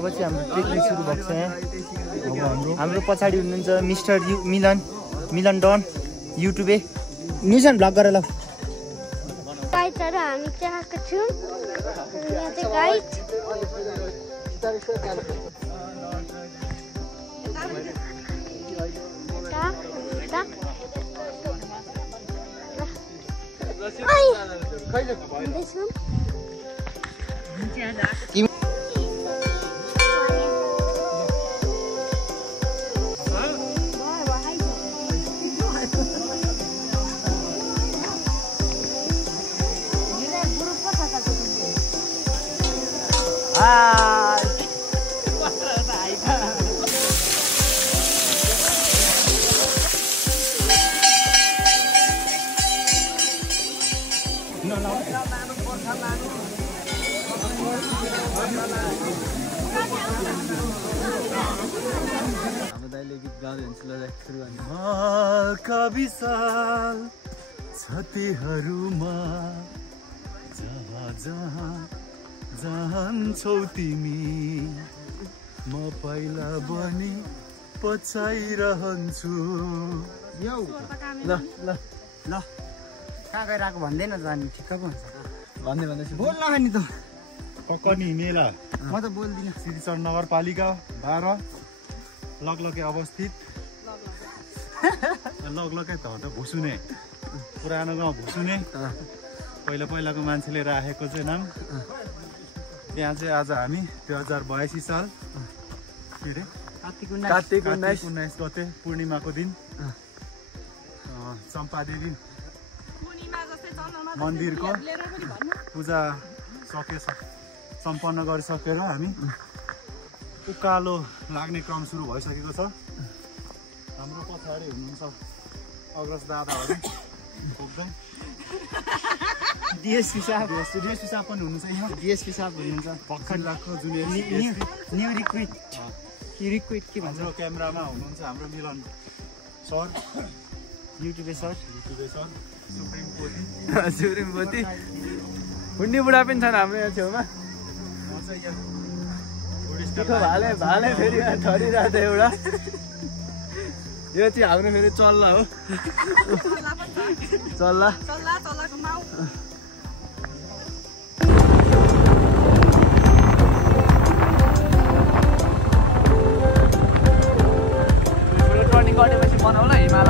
अब चाहिँ हाम्रो ट्रेकिङ सुरु भएको छ यहाँ। हाम्रो पछाडि हुनुहुन्छ मिस्टर मिलन डन युट्युबे न्युजन भ्लग गरेर ल। गाइडहरु हामी चाहिँ आएको छौँ। यहाँ चाहिँ गाइड विशाल छतिहरूमा जहाँ जहाँ जान्छौ तिमी म पहिला बनी पछाइरहन्छु। ल ल ल कहाँ गएर आएको भन्दैन जाने ठिक्कको हुन्छ भन्दै बोल्न नि त पक्कनी मेला म त बोल्दिनँ। श्रीचरण नगरपालिका 12 लगलगे अवस्थित लगलगै त हो त भुसुने पुरानो गाउँ भुसुने पहिलाको मान्छेले राखेको चाहिँ नाम। त्यहाँ चाहिँ आज हामी 2082 साल कार्तिक 19 गते पूर्णिमाको दिन चम्पादेवी मन्दिरको पूजा सम्पन्न गरिसकेर हामी उकालो लाग्ने क्रम सुरु भइसकेको छ। हाम्रो पछाडि हुनुहुन्छ अग्रज दादाहरू पुग्दै डिएसपी साहब पनि हुनुहुन्छ यहाँ। डिएसपी साहब हुनुहुन्छ पक्खिलाको जुनियर न्यू रिक्रुट के भन्छ हाम्रो क्यामेरामा हुनुहुन्छ हाम्रो मिलन सर युट्युबे सर सुप्रिम पोती हुन्ने बुढा पनि छन् हाम्रो यहाँ छेउमा। भाले फेरि ठरिरहेको थियो एउटा। यो चाहिँ हाम्रो फेरि चल्ला हो चल्ला टर्निङ गरेपछि बनाउला हिमालय